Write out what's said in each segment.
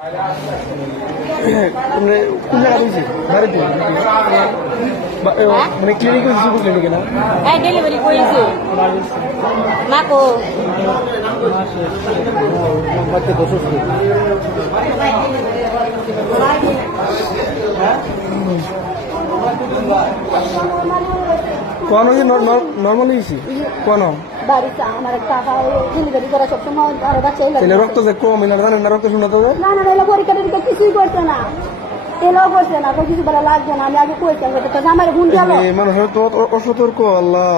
কোন জায়গা হয়েছে বাড়িতে মানে ক্লিনিক হয়েছে শুধু ক্লিনিকে না ডেলিভারি করেছি মাকো বাচ্চা তো সুস্থ কোন নর্মাল হয়েছি কোন বাড়িতে আমার টাকা ডেলিভারি করা সবসময় আরো বাচ্চা রক্ত যে কম এনার জানেন না রক্ত শুনতে হবে না না এলো পরীক্ষা টরীক্ষা কিছুই করছে না এলো করছে না কিছু বেলা লাগছে না আমি আগে কইতাম আমার ভুল গেল মানুষের তো অসতর্ক আল্লাহ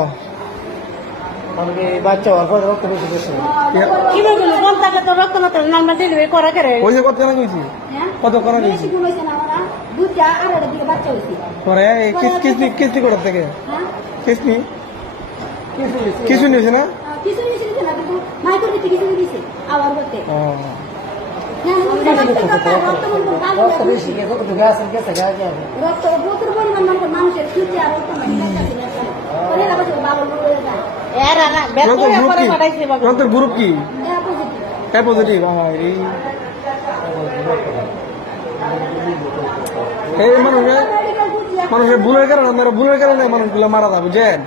বাচ্চা হওয়ার পর রক্ত বেশি বেশি কম থাকলে তো রক্ত মাত্র আমরা ডেলিভারি করা করে ওই যে কত কেনা গেছি কত করা গেছি দুটা আড়াইটার দিকে বাচ্চা হয়েছে পরে কিস্তি করার থেকে কিস্তি কিছু নিয়েছে না কিছু নিয়েছে না কিন্তু মাইক্রো দিতে কিছু দিয়েছে আবার করতে রক্ত প্রচুর পরিমাণ মানুষের ফিরছে আর রক্ত রক্তের গ্রুপ কি পজিটিভ এই মানুষের ভুলের কারণে আপনারা ভুলের কারণে মানুষগুলো মারা যাবে বুঝেন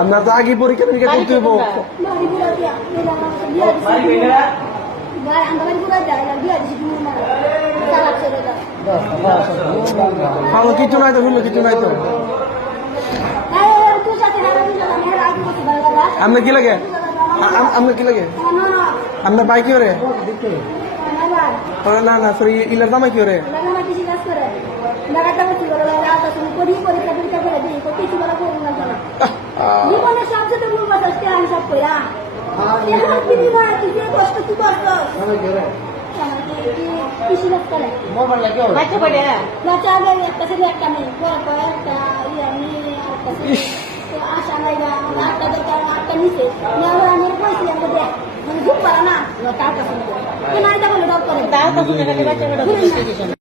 আপনার তো আগে পরীক্ষা নিরীক্ষা করতে হইব কিছু নাই তো শুনলো কিছু নাই তো আপনার কি লাগে আপনার কি লাগে আপনার বাইক কি ওরে না না সরি ইলার দামা কি ওরে আশা